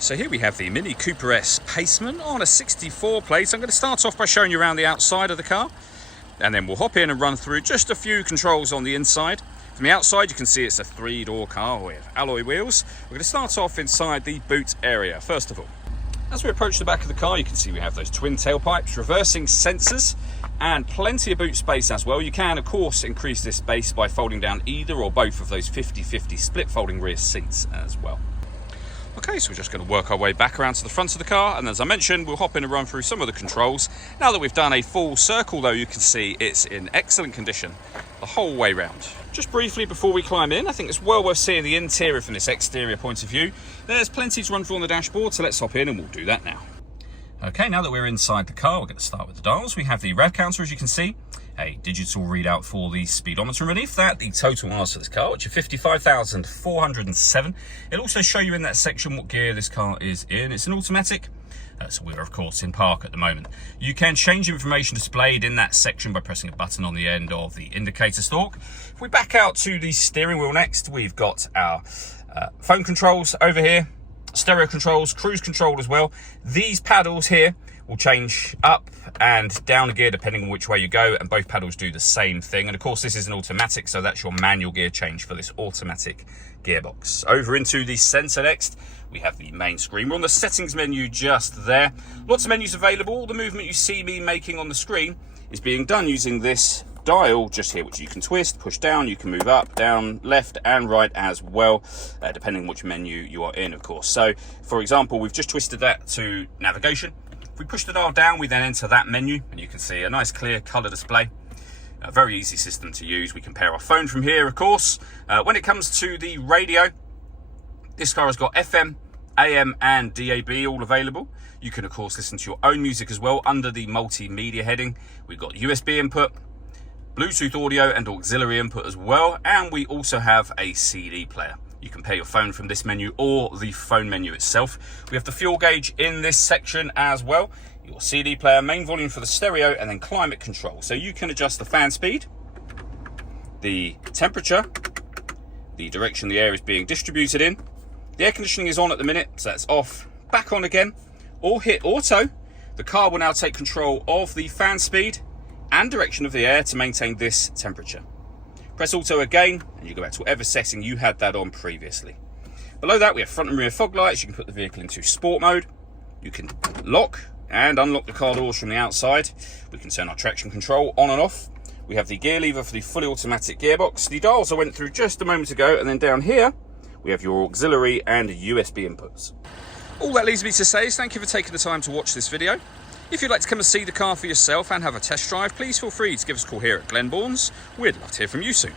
So here we have the Mini Cooper S Paceman on a 64 plate. I'm going to start off by showing you around the outside of the car, and then we'll hop in and run through just a few controls on the inside. From the outside you can see it's a 3-door car with alloy wheels. We're going to start off inside the boot area first of all. As we approach the back of the car, you can see we have those twin tailpipes, reversing sensors, and plenty of boot space as well. You can of course increase this space by folding down either or both of those 50-50 split folding rear seats as well. Okay, so we're just going to work our way back around to the front of the car, and as I mentioned, we'll hop in and run through some of the controls. Now that we've done a full circle though, you can see it's in excellent condition the whole way round. Just briefly before we climb in, I think it's well worth seeing the interior from this exterior point of view. There's plenty to run through on the dashboard, so let's hop in and we'll do that now. Okay, now that we're inside the car, we're going to start with the dials. We have the rev counter, as you can see, a digital readout for the speedometer, and beneath that, the total miles for this car, which are 55,407. It'll also show you in that section what gear this car is in. It's an automatic, so we're of course in park at the moment. You can change information displayed in that section by pressing a button on the end of the indicator stalk. If we back out to the steering wheel next, we've got our phone controls over here, stereo controls, cruise control as well. These paddles here will change up and down a gear depending on which way you go, and both paddles do the same thing. And of course this is an automatic, so that's your manual gear change for this automatic gearbox. Over into the sensor next, we have the main screen. We're on the settings menu just there. Lots of menus available. All the movement you see me making on the screen is being done using this dial just here, which you can twist, push down, you can move up, down, left and right as well, depending on which menu you are in, of course. So for example, we've just twisted that to navigation. If we push the dial down, we then enter that menu, and you can see a nice clear color display. A very easy system to use. We can pair our phone from here, of course. When it comes to the radio, this car has got FM, AM and DAB all available. You can of course listen to your own music as well under the multimedia heading. We've got USB input, Bluetooth audio and auxiliary input as well, and we also have a CD player. You can pair your phone from this menu or the phone menu itself. We have the fuel gauge in this section as well, your CD player, main volume for the stereo, and then climate control. So you can adjust the fan speed, the temperature, the direction the air is being distributed in. The air conditioning is on at the minute, so that's off, back on again, or hit auto. The car will now take control of the fan speed and direction of the air to maintain this temperature. Press auto again, and you go back to whatever setting you had that on previously. Below that, we have front and rear fog lights. You can put the vehicle into sport mode. You can lock and unlock the car doors from the outside. We can turn our traction control on and off. We have the gear lever for the fully automatic gearbox. The dials I went through just a moment ago, and then down here, we have your auxiliary and USB inputs. All that leaves me to say is thank you for taking the time to watch this video. If you'd like to come and see the car for yourself and have a test drive, please feel free to give us a call here at Glenbourne's. We'd love to hear from you soon.